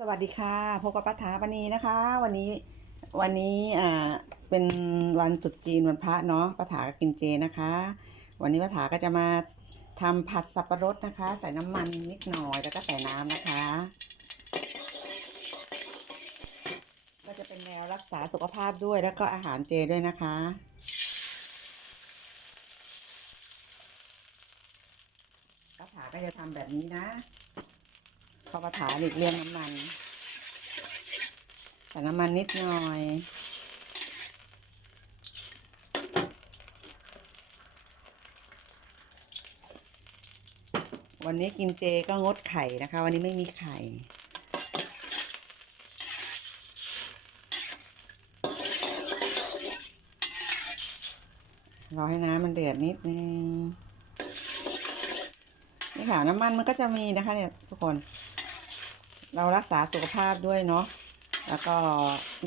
สวัสดีค่ะพบกับป้าถาปณีนะคะ วันนี้วันนี้อ่าเป็นวันตรุษจีนวันพระเนาะป้าถากินเจนะคะ วันนี้ป้าถาก็จะมาทำผัดสับปะรดนะคะ ใส่น้ำมันนิดหน่อยแล้วก็ใส่น้ำนะคะ ก็จะเป็นแนวรักษาสุขภาพด้วยแล้วก็อาหารเจด้วยนะคะป้าถาก็จะทำแบบนี้นะ เพราะป้าถาหลีกเลี่ยงน้ำมันใส่น้ำมันนิดหน่อย วันนี้กินเจก็งดไข่นะคะ วันนี้ไม่มีไข่รอให้น้ำมันเดือดนิดนึงนี่ค่ะน้ำมันมันก็จะมีนะคะเนี่ยทุกคน เรารักษาสุขภาพด้วยเนาะแล้วก็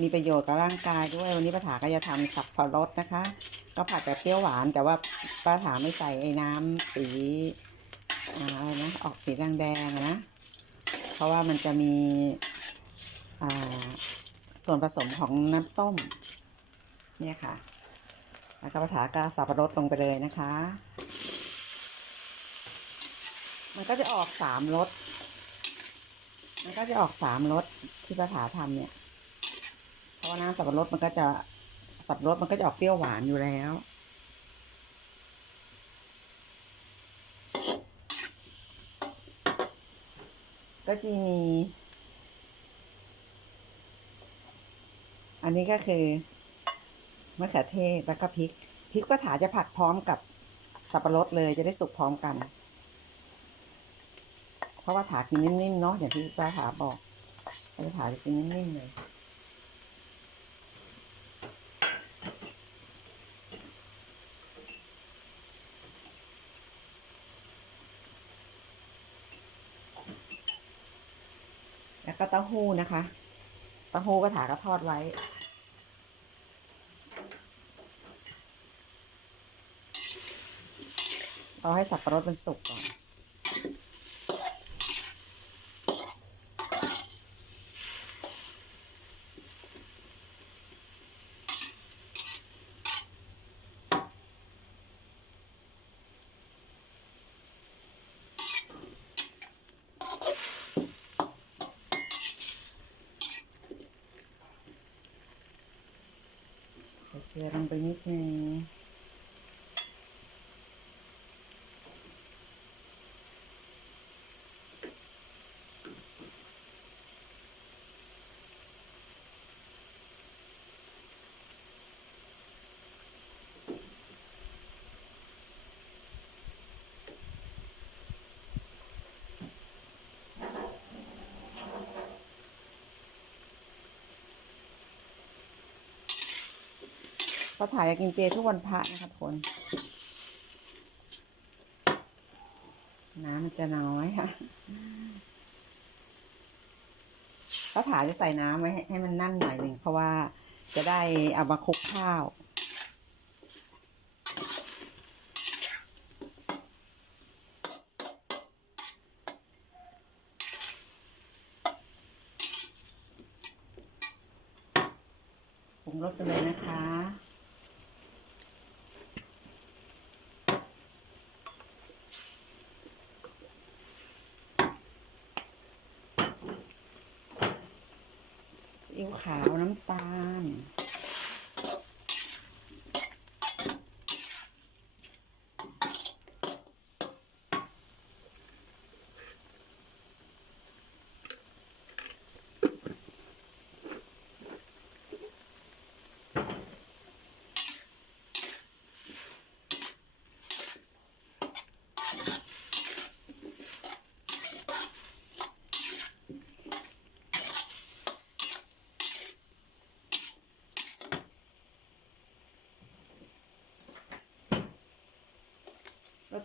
มีประโยชน์กับร่างกายด้วยวันนี้ป้าถาก็จะทำสับปะรดนะคะ ก็ผัดแบบเปรี้ยวหวาน แต่ว่าป้าถาไม่ใส่ไอ้น้ำสีอะไรนะออกสีแดงๆนะ เพราะว่ามันจะมีส่วนผสมของน้ำส้มเนี่ยค่ะ แล้วก็ป้าถาก็สับปะรดลงไปเลยนะคะ มันก็จะออกสามรส มันก็จะออกสามรสที่ป้าถาทำเนี่ย เพราะว่าน้ำสับปะรดมันก็จะสับปะรดมันก็จะออกเปรี้ยวหวานอยู่แล้ว ก็จะมี อันนี้ก็คือมะเขือเทศแล้วก็พริก พริกป้าถาจะผัดพร้อมกับสับปะรดเลยจะได้สุกพร้อมกัน ราะว่าถากินนิ่มๆเนาะอย่างที่ป้าถาบอกป้าถาจะกินนิ่มๆเลยแล้วก็เต้าหู้นะคะ เต้าหู้ก็ถาก็ทอดไว้ เราให้สับปะรดมันสุกก่อน ใส่ เกลือถ่ายอยากกินเจทุกวันพระนะคะทุกคน น้ำมันจะน้อยค่ะก็ถ่ายจะใส่น้ำไว้ให้ให้มันนั่นหน่อยหนึ่งเพราะว่าจะได้เอามาคลุกข้าวปรุงรสไปเลยนะคะ ซี อิ๊วขาวน้ำตาล ร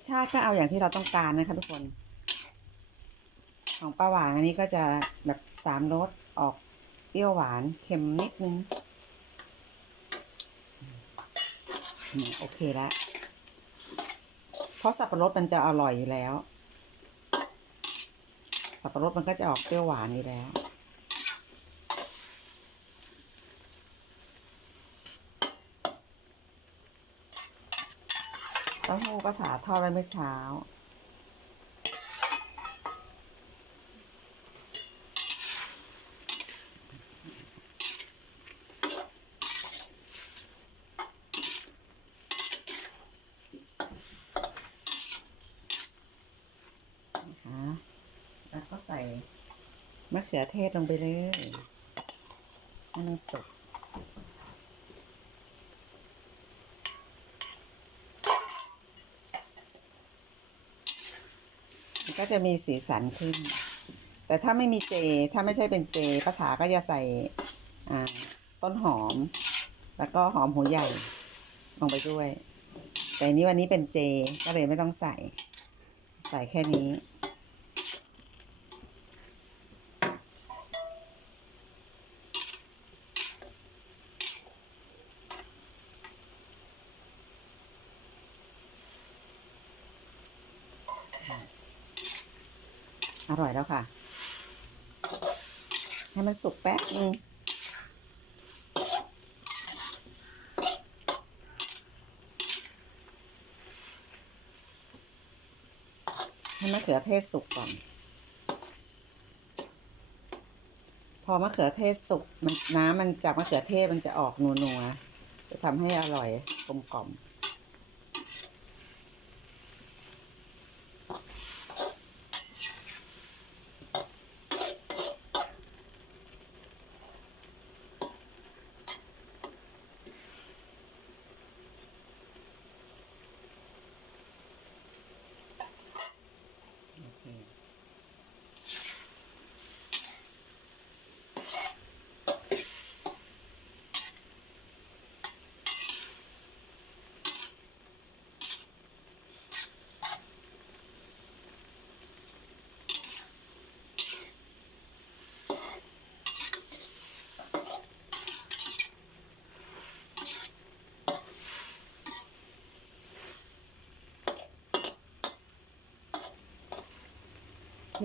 สชาติก็เอาอย่างที่เราต้องการนะคะทุกคน ของป้าหวานอันนี้ก็จะแบบสามรสออกเปรี้ยวหวานเค็มนิดนึงโอเคแล้ว เพราะสับปะรดมันจะอร่อยอยู่แล้ว สับปะรดมันก็จะออกเปรี้ยวหวานอยู่แล้ว เต้าหู้ป้าถาทอดไว้เมื่อเช้านะคะแล้วก็ใส่มะเขือเทศลงไปเลยให้มันสุก ก็จะมีสีสันขึ้น แต่ถ้าไม่มีเจ ถ้าไม่ใช่เป็นเจป้าถาก็จะใส่ต้นหอม แล้วก็หอมหัวใหญ่ลงไปด้วย แต่อันนี้วันนี้เป็นเจ ก็เลยไม่ต้องใส่ ใส่แค่นี้ อร่อยแล้วค่ะ ให้มันสุกแป๊บนึงให้มะเขือเทศสุกก่อน พอมะเขือเทศสุกมันน้ำมันจากมะเขือเทศมันจะออกนัวๆจะทำให้อร่อยกลมกล่อม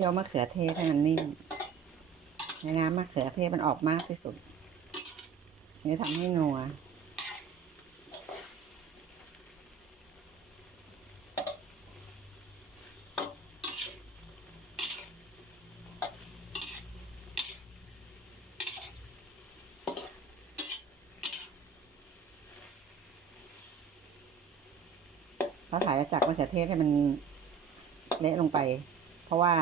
คี่ยวมะเขือเทศให้มันนิ่มให้น้ำมะเขือเทศมันออกมากที่สุด นี่ทำให้นัวเขาถ่ายจากมะเขือเทศให้มันเละลงไป เพราะว่า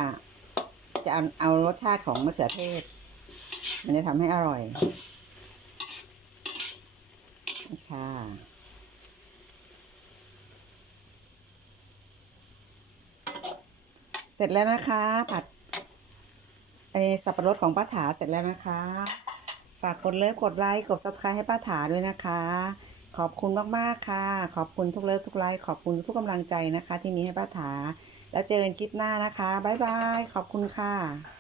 จะเอาเอารสชาติของมะเขือเทศ มันจะทำให้อร่อยนี่ค่ะเสร็จแล้วนะคะ ผัดไอสับปะรดของป้าถาเสร็จแล้วนะคะ ฝากกดเลิฟกดไลค์กดซับสไครต์ให้ป้าถาด้วยนะคะ ขอบคุณมากๆค่ะ ขอบคุณทุกเลิฟทุกไลค์ขอบคุณทุกกำลังใจนะคะ ที่มีให้ป้าถา แล้วเจอกันคลิปหน้านะคะ บ๊ายบาย ขอบคุณค่ะ